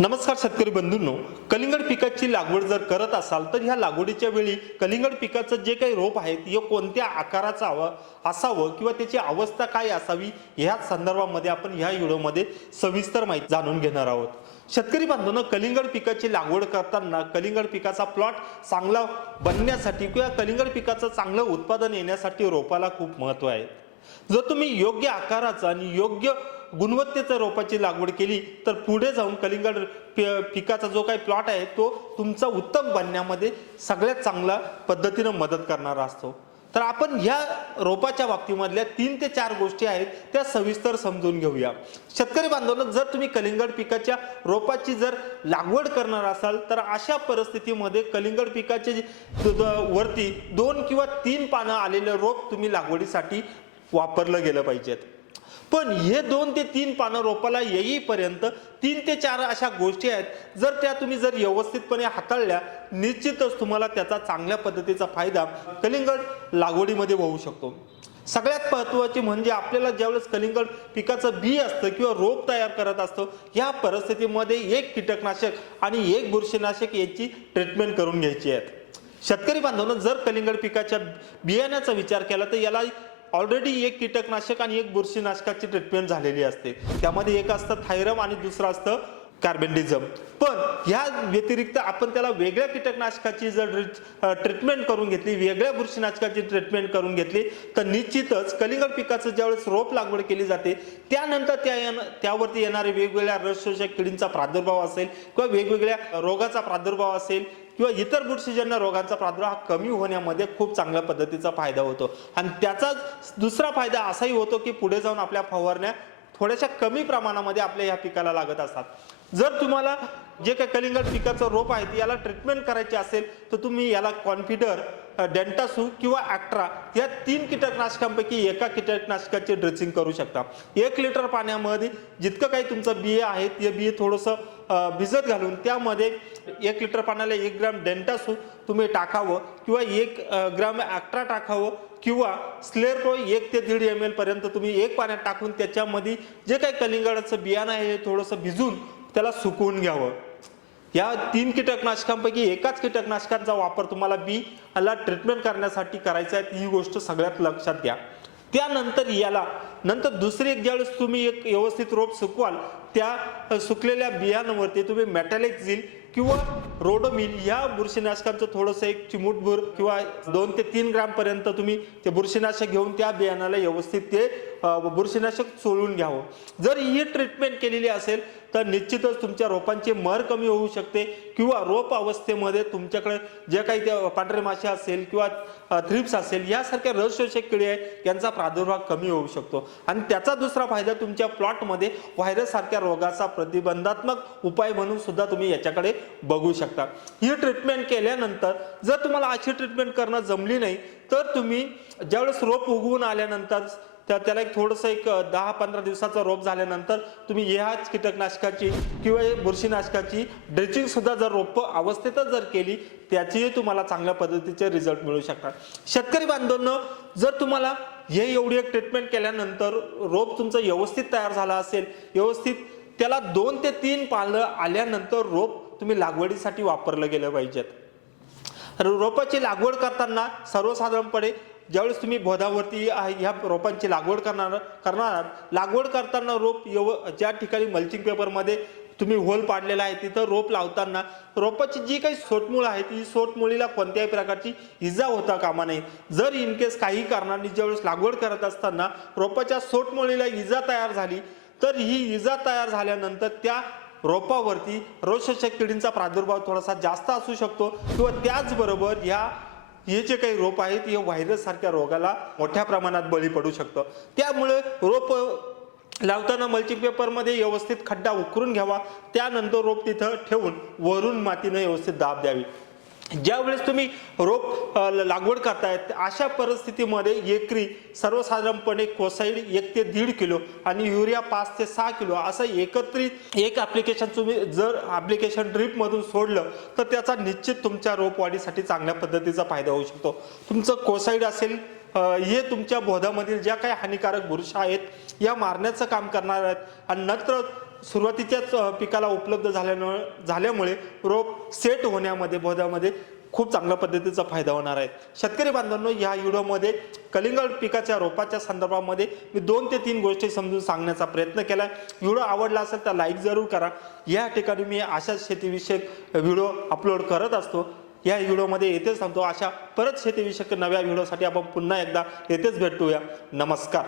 नमस्कार शेतकरी बंधूंनो कलिंगड पिकाची लागवड जर करत असाल तर ह्या लागवडीच्या वेळी कलिंगड पिकाचं जे काही रोप आहे हे कोणत्या आकाराचं हवं असावं किंवा त्याची अवस्था काय असावी ह्या संदर्भामध्ये आपण ह्या व्हिडिओमध्ये सविस्तर माहिती जाणून घेणार आहोत. शेतकरी बांधवांनो कलिंगड पिकाची लागवड करताना कलिंगड पिकाचा प्लॉट चांगला बनण्यासाठी किंवा कलिंगड पिकाचं चांगलं उत्पादन येण्यासाठी रोपाला खूप महत्त्व आहे. जर तुम्ही योग्य आकाराचं आणि योग्य गुणवत्तेच्या रोपाची लागवड केली तर पुढे जाऊन कलिंगड पिकाचा जो काही प्लॉट आहे तो तुमचा उत्तम बनण्यामध्ये सगळ्यात चांगला पद्धतीनं मदत करणारा असतो. तर आपण ह्या रोपाच्या बाबतीमधल्या तीन ते चार गोष्टी आहेत त्या सविस्तर समजून घेऊया. शेतकरी बांधवांना जर तुम्ही कलिंगड पिकाच्या रोपाची जर लागवड करणार असाल तर अशा परिस्थितीमध्ये कलिंगड पिकाचे वरती दोन किंवा तीन पानं आलेलं रोप तुम्ही लागवडीसाठी वापरलं गेलं पाहिजेत. पण हे दोन ते तीन पानं रोपाला येईपर्यंत तीन ते चार अशा गोष्टी आहेत. जर त्या तुम्ही जर व्यवस्थितपणे हाताळल्या निश्चितच तुम्हाला त्याचा चांगल्या पद्धतीचा फायदा कलिंगड लागवडीमध्ये होऊ शकतो. सगळ्यात महत्वाची म्हणजे आपल्याला ज्यावेळेस कलिंगड पिकाचं बी असतं किंवा रोप तयार करत असतो या परिस्थितीमध्ये एक कीटकनाशक आणि एक बुरशीनाशक याची ट्रीटमेंट करून घ्यायची आहेत. शेतकरी बांधवांना जर कलिंगड पिकाच्या बियाण्याचा विचार केला तर याला ऑलरेडी एक कीटकनाशक आणि एक बुरशीनाशकाची ट्रीटमेंट झालेली असते. त्यामध्ये एक असतं थायरम आणि दुसरं असतं कार्बेंडिझम पण ह्या व्यतिरिक्त आपण त्याला वेगळ्या कीटकनाशकाची जर ट्रीटमेंट करून घेतली वेगळ्या बुरशीनाशकाची ट्रीटमेंट करून घेतली तर निश्चितच कलिंगड पिकाचं ज्यावेळेस रोप लागवड केली जाते त्यानंतर त्या येण- त्यावरती येणारे वेगवेगळ्या रसशोषक किडींचा प्रादुर्भाव असेल किंवा वेगवेगळ्या रोगाचा प्रादुर्भाव असेल किंवा इतर बुरशीजन्य रोगांचा प्रादुर्भाव हा कमी होण्यामध्ये खूप चांगल्या पद्धतीचा फायदा होतो. आणि त्याचा दुसरा फायदा असाही होतो की पुढे जाऊन आपल्या फवारण्या थोड्याशा कमी प्रमाणामध्ये आपल्या ह्या पिकाला लागत असतात. जर तुम्हाला जे काही कलिंगड पिकाचं रोप आहे याला ट्रीटमेंट करायची असेल तर तुम्ही याला कॉन्फिडर डेंटासू किंवा ॲक्ट्रा या तीन कीटकनाशकांपैकी एका कीटकनाशकाचे ड्रेसिंग करू शकता. एक लिटर पाण्यामध्ये जितकं काही तुमचं बिये आहे ते बिये थोडंसं भिजत घालून त्यामध्ये एक लिटर पाण्याला एक ग्राम डेंटासू तुम्ही टाकावं किंवा एक ग्रॅम ग्राम ॲक्ट्रा टाकावं किंवा स्लेअरप्रो एक ते दीड एम एल पर्यंत तुम्ही एक पाण्यात टाकून त्याच्यामध्ये जे काही कलिंगडाचं बियाणं आहे हे थोडंसं भिजून त्याला सुकवून घ्यावं. या तीन कीटकनाशकांपैकी एकाच कीटकनाशकांचा वापर तुम्हाला बी ला ट्रीटमेंट करण्यासाठी करायचा आहे ही गोष्ट सगळ्यात लक्षात घ्या. त्यानंतर याला नंतर दुसरी एक ज्यावेळेस तुम्ही एक व्यवस्थित रोप सुकवाल त्या सुकलेल्या बियांवरती तुम्ही मॅटॅलिक झील किंवा रोडोमिल या बुरशीनाशकांचं थोडंसं एक चिमूटभर किंवा दोन ते तीन ग्रामपर्यंत तुम्ही ते बुरशीनाशक घेऊन त्या बियाणाला व्यवस्थित ते बुरशीनाशक चोळून घ्यावं. जर ही ट्रीटमेंट केलेली असेल तर निश्चितच तुमच्या रोपांची मर कमी होऊ शकते किंवा रोप अवस्थेमध्ये तुमच्याकडे जे काही त्या पांढरे मासे असेल किंवा थ्रिप्स असेल यासारख्या रसशोषक किडे आहेत यांचा प्रादुर्भाव कमी होऊ शकतो. आणि त्याचा दुसरा फायदा तुमच्या प्लॉटमध्ये व्हायरस सारख्या रोगाचा प्रतिबंधात्मक उपाय म्हणून सुद्धा तुम्ही याच्याकडे बघू शकता. ही ट्रीटमेंट केल्यानंतर जर तुम्हाला अशी ट्रीटमेंट करणं जमली नाही तर तुम्ही ज्यावेळेस रोप उगवून आल्यानंतर त्या त्याला एक थोडंसं एक दहा पंधरा दिवसाचा रोप झाल्यानंतर तुम्ही ह्याच कीटकनाशकाची किंवा बुरशीनाशकाची ड्रेचिंग सुद्धा जर रोप अवस्थेतच जर केली त्याचीही तुम्हाला चांगल्या पद्धतीचे रिझल्ट मिळू शकतात. शेतकरी बांधवांनो जर तुम्हाला हे एवढी एक ट्रीटमेंट केल्यानंतर रोप तुमचं व्यवस्थित तयार झाला असेल व्यवस्थित त्याला दोन ते तीन पानं आल्यानंतर रोप तुम्ही लागवडीसाठी वापरलं गेलं पाहिजेत. रोपाची लागवड करताना सर्वसाधारणपणे ज्यावेळेस तुम्ही बोधावरती आहे ह्या रोपांची लागवड करणार करणार आहात, लागवड करताना रोप यव ज्या ठिकाणी मल्चिंग पेपरमध्ये तुम्ही होल पाडलेला आहे तिथं रोप लावताना रोपाची जी काही सोटमूळ आहे ती सोटमुळीला कोणत्याही प्रकारची इजा होता कामा नये. जर इनकेस काही कारणांनी ज्यावेळेस लागवड करत असताना रोपाच्या सोटमुळीला इजा तयार झाली तर ही इजा तयार झाल्यानंतर त्या रोपावरती रोगशोषक किडींचा प्रादुर्भाव थोडासा जास्त असू शकतो किंवा त्याचबरोबर ह्या हे जे काही रोप आहेत हे व्हायरस सारख्या रोगाला मोठ्या प्रमाणात बळी पडू शकतं. त्यामुळे रोप लावताना मल्चिंग पेपरमध्ये व्यवस्थित खड्डा उकरून घ्यावा. त्यानंतर रोप तिथं ठेवून वरून मातीनं व्यवस्थित दाब द्यावी. ज्यावेळेस तुम्ही रोप ल- लागवड करतायत अशा परिस्थितीमध्ये एकरी सर्वसाधारणपणे कोसाईड एक ते दीड किलो आणि युरिया पाच ते सहा किलो असं एकत्रित एक ॲप्लिकेशन तुम्ही जर ॲप्लिकेशन ड्रीपमधून सोडलं तर त्याचा निश्चित तुमच्या रोप वाढीसाठी चांगल्या पद्धतीचा फायदा होऊ शकतो. तुमचं कोसाईड असेल हे तुमच्या बोधामधील ज्या काही हानिकारक बुरशा आहेत या मारण्याचं काम करणार आहेत. आणि नंतर सुरुवातीच्याच पिकाला उपलब्ध झाल्यामुळे झाल्यामुळे रोप सेट होण्यामध्ये बोधामध्ये खूप चांगल्या पद्धतीचा फायदा होणार आहे. शेतकरी बांधवांनो या व्हिडिओमध्ये कलिंगड पिकाच्या रोपाच्या संदर्भामध्ये मी दोन ते तीन गोष्टी समजून सांगण्याचा प्रयत्न केला व्हिडिओ आवडला असेल तर लाईक जरूर करा. या ठिकाणी मी अशाच शेतीविषयक व्हिडिओ अपलोड करत असतो. या व्हिडिओमध्ये येथेच थांबतो. अशा परत शेतीविषयक नव्या व्हिडिओसाठी आपण पुन्हा एकदा येथेच भेटूया. नमस्कार.